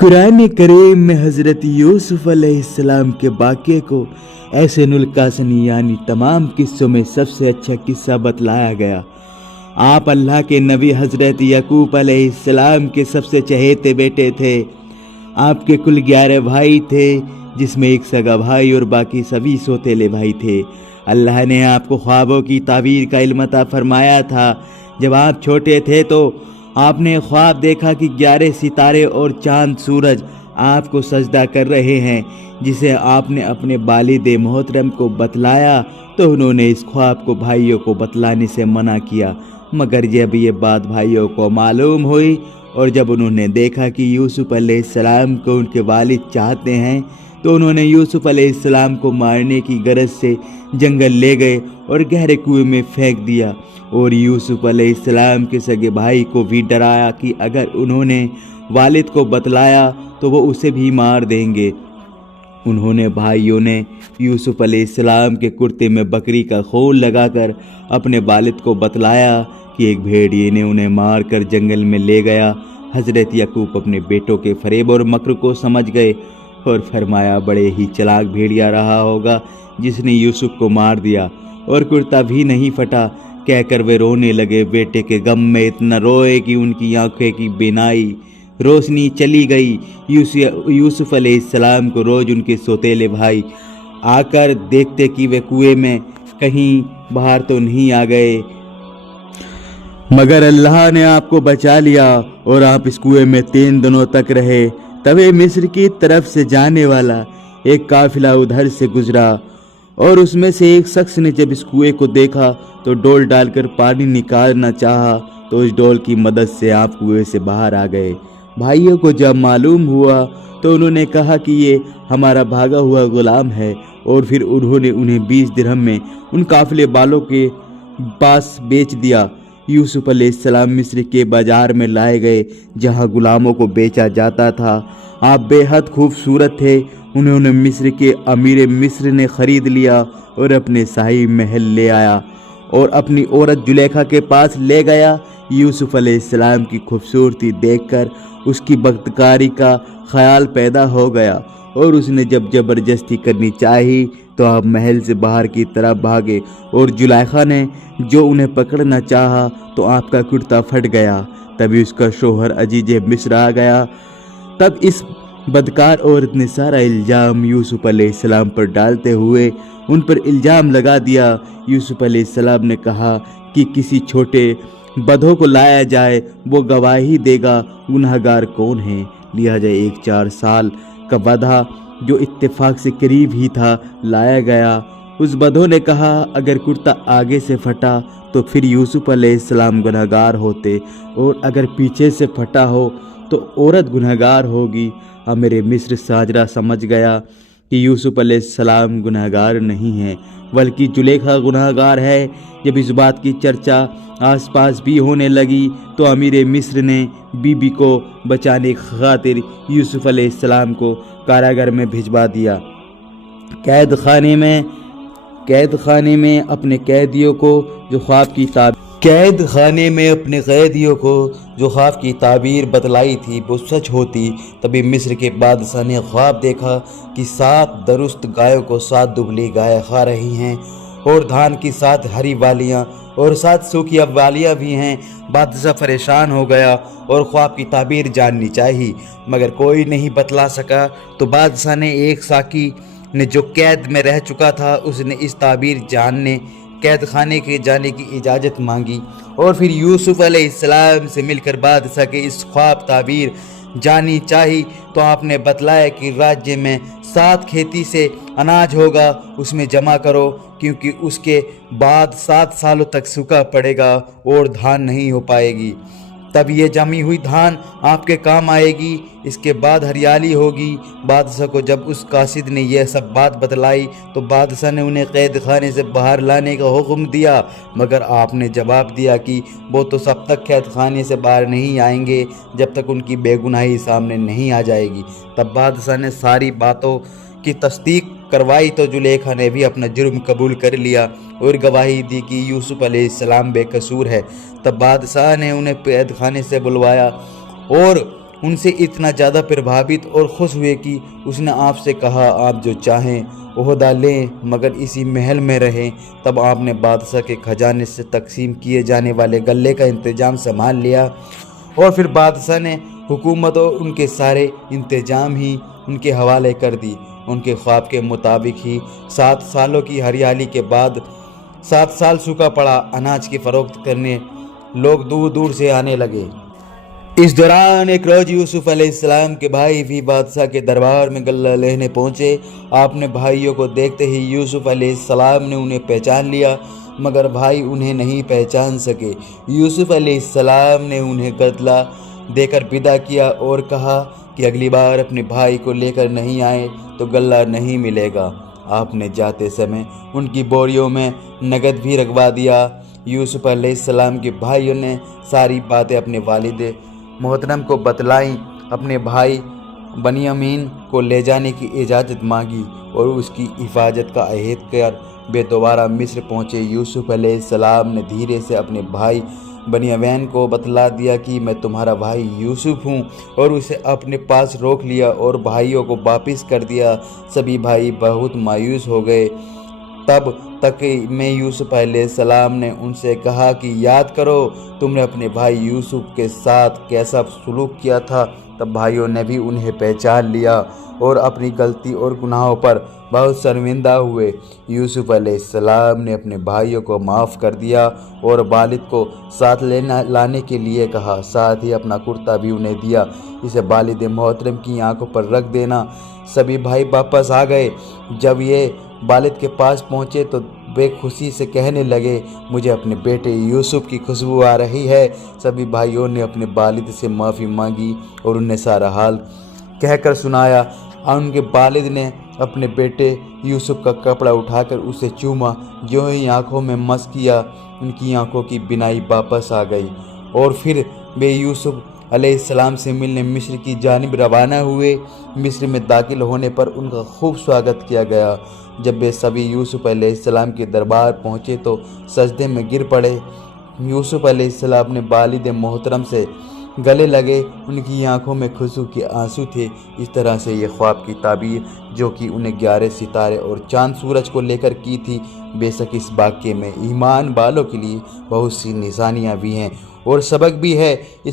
قرآن کریم میں حضرت یوسف علیہ السلام کے واقعے کو احسن القاسنی یعنی تمام قصوں میں سب سے اچھا قصہ بتلایا گیا۔ آپ اللہ کے نبی حضرت یعقوب علیہ السلام کے سب سے چہیتے بیٹے تھے۔ آپ کے کل 11 بھائی تھے، جس میں ایک سگا بھائی اور باقی سبھی سوتیلے بھائی تھے۔ اللہ نے آپ کو خوابوں کی تعبیر کا علم عطا فرمایا تھا۔ جب آپ چھوٹے تھے تو آپ نے خواب دیکھا کہ 11 ستارے اور چاند سورج آپ کو سجدہ کر رہے ہیں، جسے آپ نے اپنے والد محترم کو بتلایا تو انہوں نے اس خواب کو بھائیوں کو بتلانے سے منع کیا، مگر جب یہ بات بھائیوں کو معلوم ہوئی اور جب انہوں نے دیکھا کہ یوسف علیہ السلام کو ان کے والد چاہتے ہیں تو انہوں نے یوسف علیہ السلام کو مارنے کی غرض سے جنگل لے گئے اور گہرے کنویں میں پھینک دیا، اور یوسف علیہ السلام کے سگے بھائی کو بھی ڈرایا کہ اگر انہوں نے والد کو بتلایا تو وہ اسے بھی مار دیں گے۔ انہوں نے بھائیوں نے یوسف علیہ السلام کے کرتے میں بکری کا خون لگا کر اپنے والد کو بتلایا کہ ایک بھیڑیے نے انہیں مار کر جنگل میں لے گیا۔ حضرت یعقوب اپنے بیٹوں کے فریب اور مکر کو سمجھ گئے اور فرمایا بڑے ہی چلاک بھیڑیا رہا ہوگا جس نے یوسف کو مار دیا، اور کرتا بھی نہیں پھٹا، کہہ کر وہ رونے لگے۔ بیٹے کے غم میں اتنا روئے کہ ان کی آنکھیں کی بینائی روشنی چلی گئی۔ یوسف علیہ السلام کو روز ان کے سوتیلے بھائی آ کر دیکھتے کہ وہ کنویں میں کہیں باہر تو نہیں آ گئے، مگر اللہ نے آپ کو بچا لیا اور آپ اس کنویں میں 3 دنوں تک رہے۔ تبھی مصر کی طرف سے جانے والا ایک قافلہ ادھر سے گزرا، اور اس میں سے ایک شخص نے جب اس کنویں کو دیکھا تو ڈول ڈال کر پانی نکالنا چاہا، تو اس ڈول کی مدد سے آپ کنویں سے باہر آ گئے۔ بھائیوں کو جب معلوم ہوا تو انہوں نے کہا کہ یہ ہمارا بھاگا ہوا غلام ہے، اور پھر انہوں نے انہیں 20 درہم میں ان قافلے والوں کے پاس بیچ دیا۔ یوسف علیہ السلام مصر کے بازار میں لائے گئے جہاں غلاموں کو بیچا جاتا تھا۔ آپ بے حد خوبصورت تھے، انہوں نے مصر کے امیر مصر نے خرید لیا اور اپنے شاہی محل لے آیا اور اپنی عورت زلیخا کے پاس لے گیا۔ یوسف علیہ السلام کی خوبصورتی دیکھ کر اس کی بدکاری کا خیال پیدا ہو گیا، اور اس نے جب زبردستی کرنی چاہی تو آپ محل سے باہر کی طرف بھاگے، اور زلیخا نے جو انہیں پکڑنا چاہا تو آپ کا کرتا پھٹ گیا۔ تبھی اس کا شوہر عزیز مصر آ گیا۔ تب اس بدکار عورت نے سارا الزام یوسف علیہ السلام پر ڈالتے ہوئے ان پر الزام لگا دیا۔ یوسف علیہ السلام نے کہا کہ کسی چھوٹے بدھو کو لایا جائے، وہ گواہی دے گا گنہگار کون ہے۔ لہٰذا ایک 4 سال کا بدھا جو اتفاق سے قریب ہی تھا لایا گیا۔ اس بدھو نے کہا اگر کرتا آگے سے پھٹا تو پھر یوسف علیہ السلام گنہگار ہوتے، اور اگر پیچھے سے پھٹا ہو تو عورت گنہگار ہوگی۔ امیر مصر ساجرہ سمجھ گیا کہ یوسف علیہ السلام گنہگار نہیں ہیں بلکہ زلیخا گنہگار ہے۔ جب اس بات کی چرچا آس پاس بھی ہونے لگی تو امیر مصر نے بی بی کو بچانے کی خاطر یوسف علیہ السلام کو کاراگار میں بھجوا دیا۔ قید خانے میں اپنے قیدیوں کو جو خواب کی تعبیر بتلائی تھی وہ سچ ہوتی۔ تبھی مصر کے بادشاہ نے خواب دیکھا کہ 7 درست گایوں کو 7 دبلی گائے کھا رہی ہیں، اور دھان کی 7 ہری والیاں اور 7 سوکھی والیاں بھی ہیں۔ بادشاہ پریشان ہو گیا اور خواب کی تعبیر جاننی چاہی، مگر کوئی نہیں بتلا سکا۔ تو بادشاہ نے ایک ساقی نے جو قید میں رہ چکا تھا اس نے اس تعبیر جاننے قید خانے کے جانے کی اجازت مانگی، اور پھر یوسف علیہ السلام سے مل کر بادشاہ کے اس خواب تعبیر جانی چاہی۔ تو آپ نے بتلایا کہ راجیہ میں 7 کھیتی سے اناج ہوگا، اس میں جمع کرو، کیونکہ اس کے بعد 7 سالوں تک سوکھا پڑے گا اور دھان نہیں ہو پائے گی۔ تب یہ جمی ہوئی دھان آپ کے کام آئے گی، اس کے بعد ہریالی ہوگی۔ بادشاہ کو جب اس قاصد نے یہ سب بات بتلائی تو بادشاہ نے انہیں قید خانے سے باہر لانے کا حکم دیا، مگر آپ نے جواب دیا کہ وہ تو سب تک قید خانے سے باہر نہیں آئیں گے جب تک ان کی بے گناہی سامنے نہیں آ جائے گی۔ تب بادشاہ نے ساری باتوں کی تصدیق کروائی تو زلیخا نے بھی اپنا جرم قبول کر لیا اور گواہی دی کہ یوسف علیہ السلام بے قصور ہے۔ تب بادشاہ نے انہیں قید خانے سے بلوایا اور ان سے اتنا زیادہ پربھاوت اور خوش ہوئے کہ اس نے آپ سے کہا آپ جو چاہیں عہدہ لیں مگر اسی محل میں رہیں۔ تب آپ نے بادشاہ کے خزانے سے تقسیم کیے جانے والے غلے کا انتظام سنبھال لیا، اور پھر بادشاہ نے حکومت اور ان کے سارے انتظام ہی ان کے حوالے کر دی۔ ان کے خواب کے مطابق ہی 7 سالوں کی ہریالی کے بعد 7 سال سوکھا پڑا اناج کی فروخت کرنے لوگ دور دور سے آنے لگے۔ اس دوران ایک روز یوسف علیہ السلام کے بھائی بھی بادشاہ کے دربار میں غلہ لینے پہنچے۔ آپ نے بھائیوں کو دیکھتے ہی یوسف علیہ السلام نے انہیں پہچان لیا، مگر بھائی انہیں نہیں پہچان سکے۔ یوسف علیہ السلام نے انہیں غلہ دے کر ودا کیا اور کہا کہ اگلی بار اپنے بھائی کو لے کر نہیں آئے تو غلہ نہیں ملے گا۔ آپ نے جاتے سمے ان کی بوریوں میں نقد بھی رکھوا دیا۔ یوسف علیہ السلام کے بھائیوں نے ساری باتیں اپنے والد محترم کو بتلائیں، اپنے بھائی بنیامین کو لے جانے کی اجازت مانگی اور اس کی حفاظت کا عہد کر وہ دوبارہ مصر پہنچے۔ یوسف علیہ السلام نے دھیرے سے اپنے بھائی بنیامین کو بتلا دیا کہ میں تمہارا بھائی یوسف ہوں، اور اسے اپنے پاس روک لیا اور بھائیوں کو واپس کر دیا۔ سبھی بھائی بہت مایوس ہو گئے۔ تب تک میں یوسف علیہ السلام نے ان سے کہا کہ یاد کرو تم نے اپنے بھائی یوسف کے ساتھ کیسا سلوک کیا تھا۔ تب بھائیوں نے بھی انہیں پہچان لیا اور اپنی غلطی اور گناہوں پر بہت شرمندہ ہوئے۔ یوسف علیہ السلام نے اپنے بھائیوں کو معاف کر دیا اور والد کو ساتھ لانے کے لیے کہا، ساتھ ہی اپنا کرتا بھی انہیں دیا، اسے والد محترم کی آنکھوں پر رکھ دینا۔ سبھی بھائی واپس آ گئے۔ جب یہ والد کے پاس پہنچے تو وہ خوشی سے کہنے لگے، مجھے اپنے بیٹے یوسف کی خوشبو آ رہی ہے۔ سبھی بھائیوں نے اپنے والد سے معافی مانگی اور انہیں سارا حال کہہ کر سنایا۔ ان کے والد نے اپنے بیٹے یوسف کا کپڑا اٹھا کر اسے چوما، جو ہی آنکھوں میں مس کیا ان کی آنکھوں کی بینائی واپس آ گئی، اور پھر وہ یوسف علیہ السلام سے ملنے مصر کی جانب روانہ ہوئے۔ مصر میں داخل ہونے پر ان کا خوب سواگت کیا گیا۔ جب وہ سبھی یوسف علیہ السلام کے دربار پہنچے تو سجدے میں گر پڑے۔ یوسف علیہ السلام نے والد محترم سے گلے لگے، ان کی آنکھوں میں خوشی کے آنسو تھے۔ اس طرح سے یہ خواب کی تعبیر جو کہ انہیں 11 ستارے اور چاند سورج کو لے کر کی تھی، بے شک اس واقعے میں ایمان والوں کے لیے بہت سی نشانیاں بھی ہیں اور سبق بھی ہے۔ اس